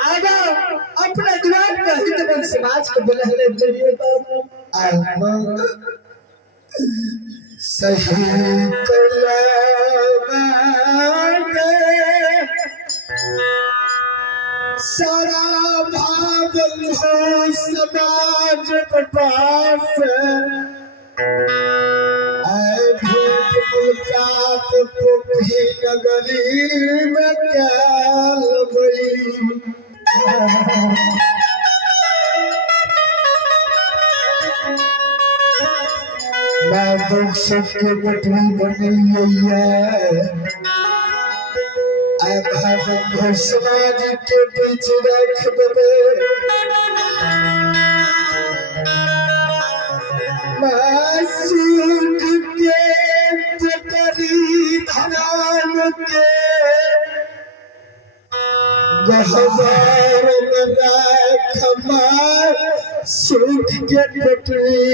अपने द्वार पर हिंदू समाज को बुलाने के लिए सही सारा भागल हो समाज पास नगरी में क्या मैं दुख सबके पटरी बनी हुई है समाज के बीच रख दे मैं सूख के पटरी धरान के गहवार खमार सूख के पटरी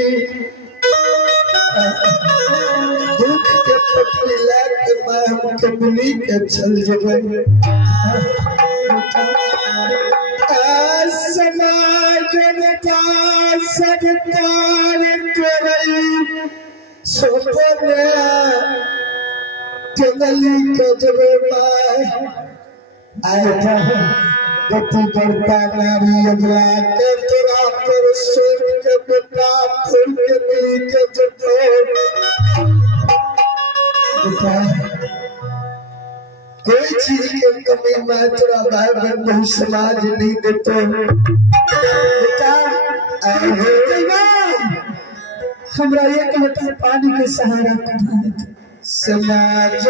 दुख के पटरी लाके मैं कमली के चल जबे समाज सरकार करई सोपने जंगली के जबे आए गति करता नारी अगला के तोरा पर सोच के बेटा फूल के मिल के जतो कोई चीज के कमी में तेरा भाई बहन समाज नहीं देते बेटा हमरा एक लोटा पानी के सहारा करना है समाज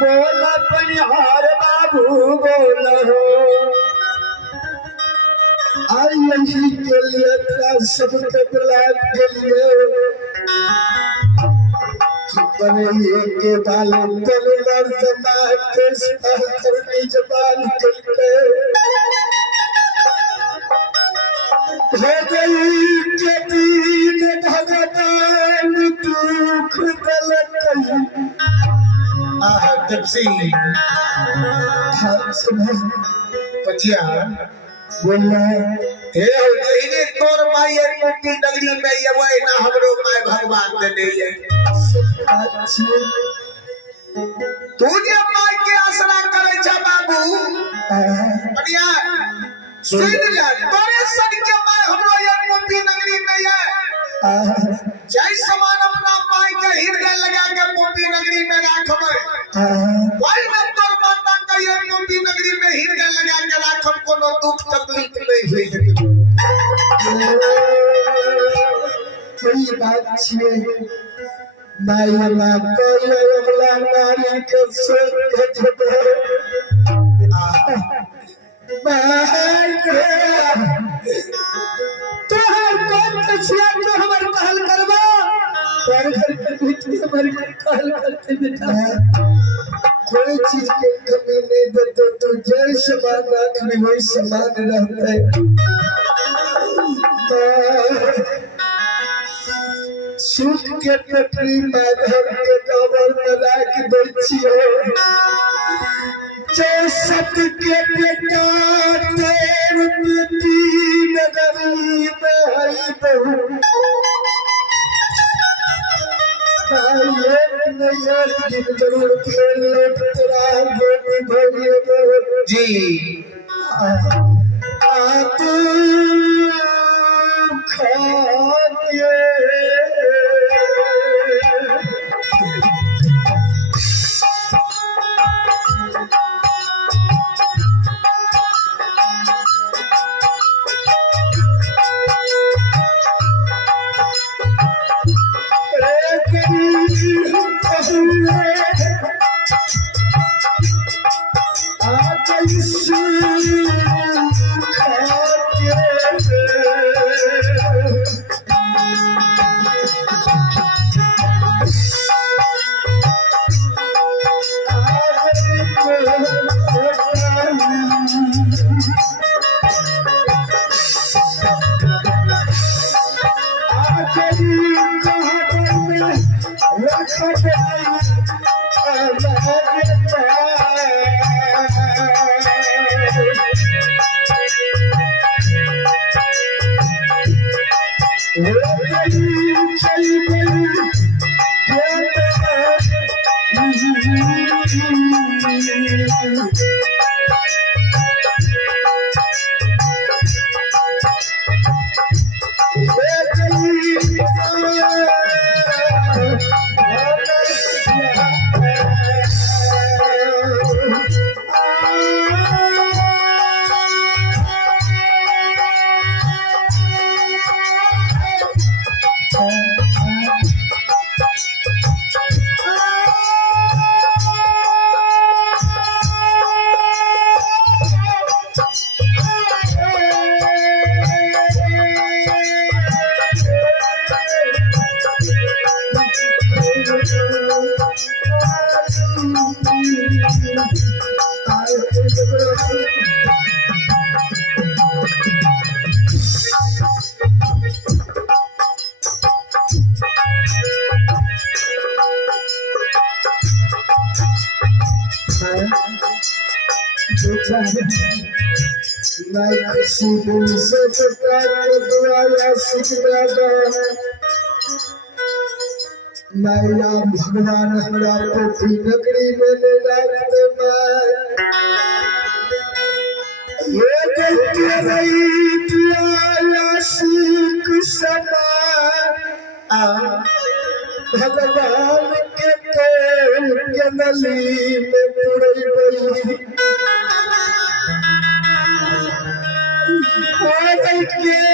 बोला पनिहार बाबू बोला हो आई यही के लिए सबके बुला के लिए बने के बालों पर मर्दमा के करनी जबान करके हो गई जदीन भगवान दुख गलत पचिया बोलना हे इने तोर माई मुक्ति नगरी में ये वही ना हमरो माई भगवान दे नहीं तू जे माई के आसरा करे छ बाबू बढ़िया सुन ले तोरे सन के माई हमरो ये मुक्ति नगरी में है जय समान अपना माई के हृदय लगा के मुक्ति नगरी में राखबे भाई मैं तोर माता के ये मुक्ति नगरी में हृदय लगा के राखब कोनो दुख तकलीफ नहीं होई कोई बात छे माई ना कोई अगला नारी के सोच के जबे हमारे घर पर बेटी हमारे घर काल करते बेटा कोई चीज के कमी नहीं देते तो जय समान राख में वही समान रहते सूट के पटरी माधव के कबर में राख दे छियो जो सत के बेटा तेर बेटी नगरी में हई बहू जरूर खेल जी मैया भगवान हमरा पोखरी नगरी में ले जाते ये देखते रही सीख समा भगवान के तेल के नली में पुरई गई के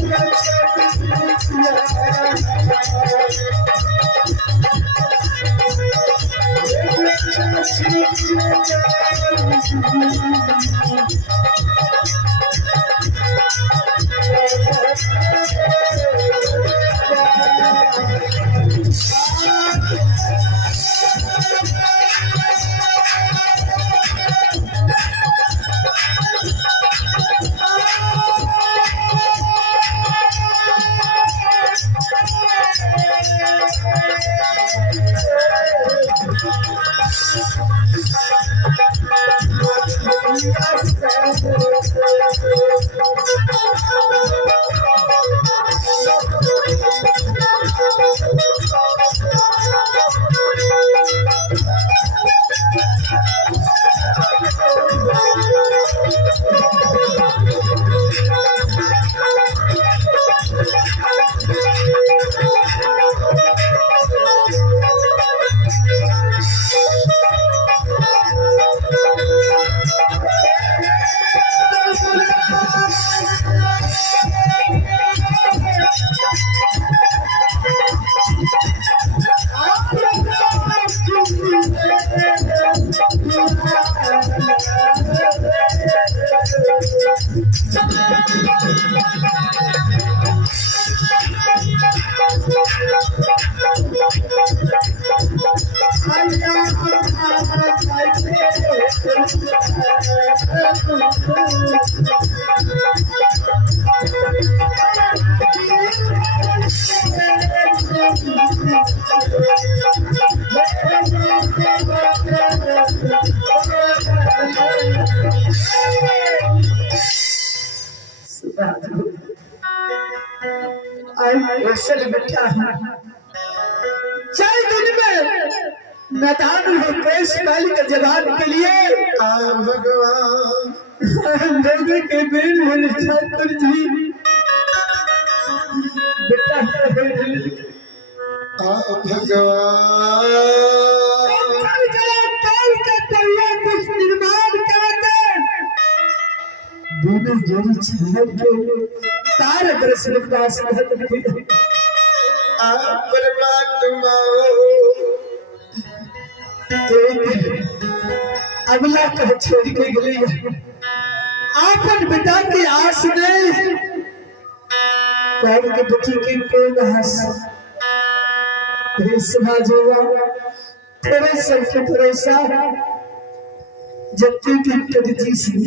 Thank you. असल बेटा चाहे दिन में मैदान हो केस माली के जवान के लिए भगवान देवी के बेल होने ठाकुर जी बेटा भगवान कुछ निर्माण करके दोनों जोड़ी छाड़ के तार बरस विकास परमात्मा अगला कह छोड़ के गई आपन बेटा की आस नहीं कौन के बच्चे के कोई हंस समाजोगा तेरे सबके भरोसा जब तक कभी जी सी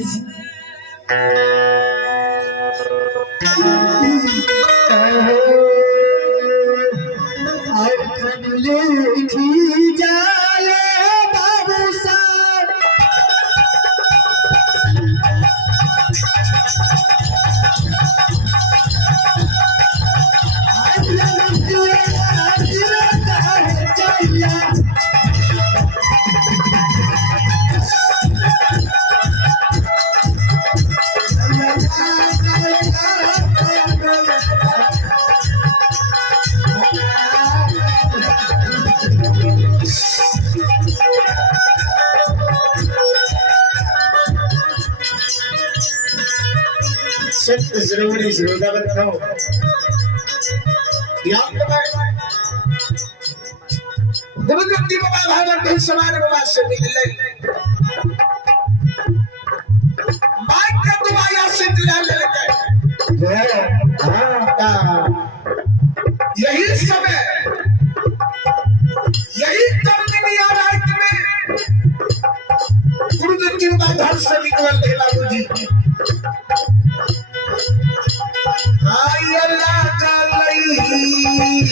लिखी जाले बाबू साहब सत्य जरूरी श्रोतावत खाओ ध्यान दबाए गुरुदत्ती बाबा भागवत के समान बाबा से मिले बाइक का दुआया से दिला लेके यही समय यही कंपनी और रात में गुरुदत्ती बाबा घर से निकल के बाबूजी आई अल्लाह का लई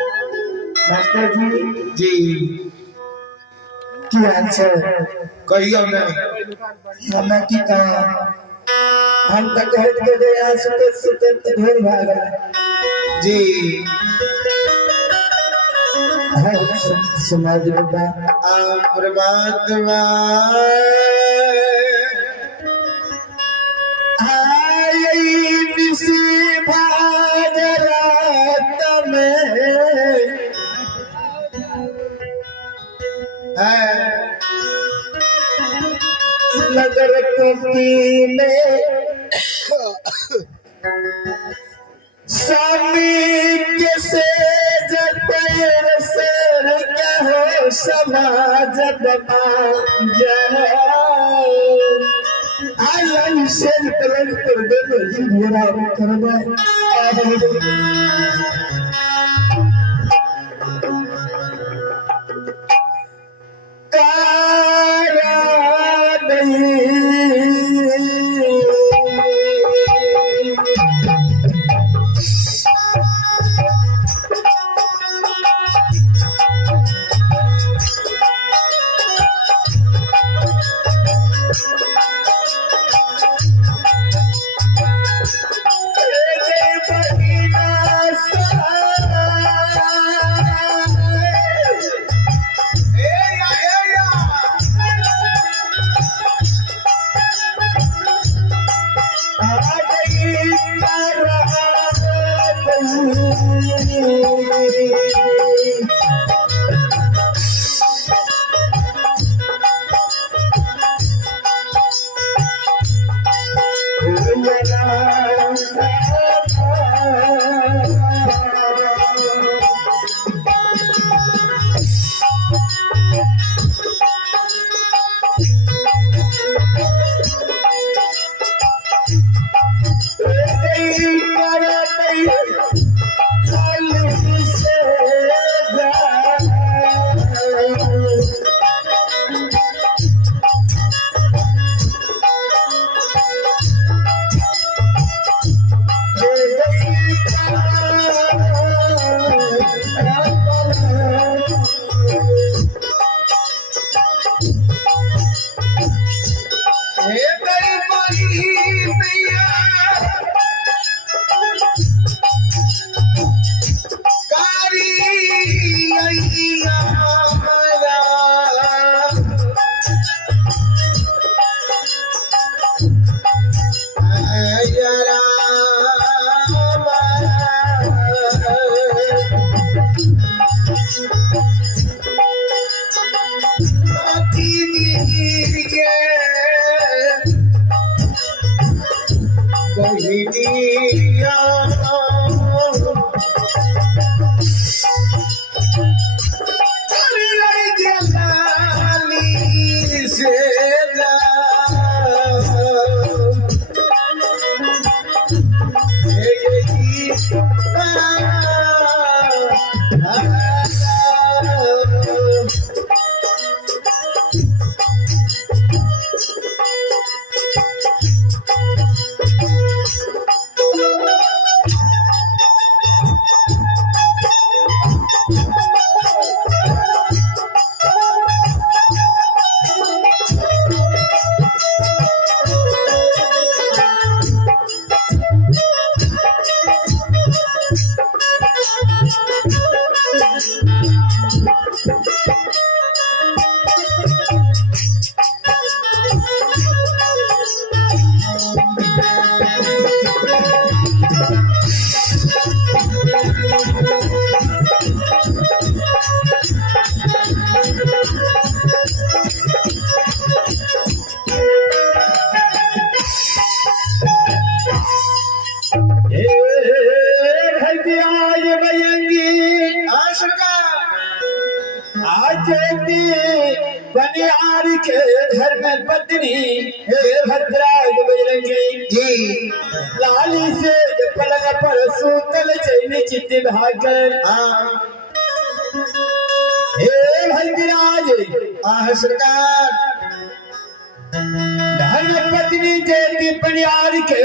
मास्टर जी की आंसर कहियो ना हमें की कहा हम तक कहत के दे आ सुते तो ढेर भाग जी है समाज में बात परमात्मा आई निसी भागरात में नगर कुटी में स्वामी के से जतेर सर कहो समाज दबा आई से तलन कर दे जी मेरा करवा आज बयंगी हाँ सरकार आज बनियार के घर में पत्नी हे भद्राज बजरंगी जी लाली से पलंग पर सूतल चैन चित्त भागर हाँ हे भद्राज हाँ सरकार धन पत्नी देती बनियार के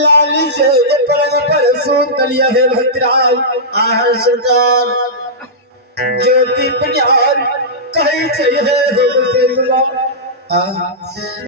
लाली से पलंग पर सूतल हे भद्राज हाँ सरकार ज्योति बनियार कहीं चाहिए हाँ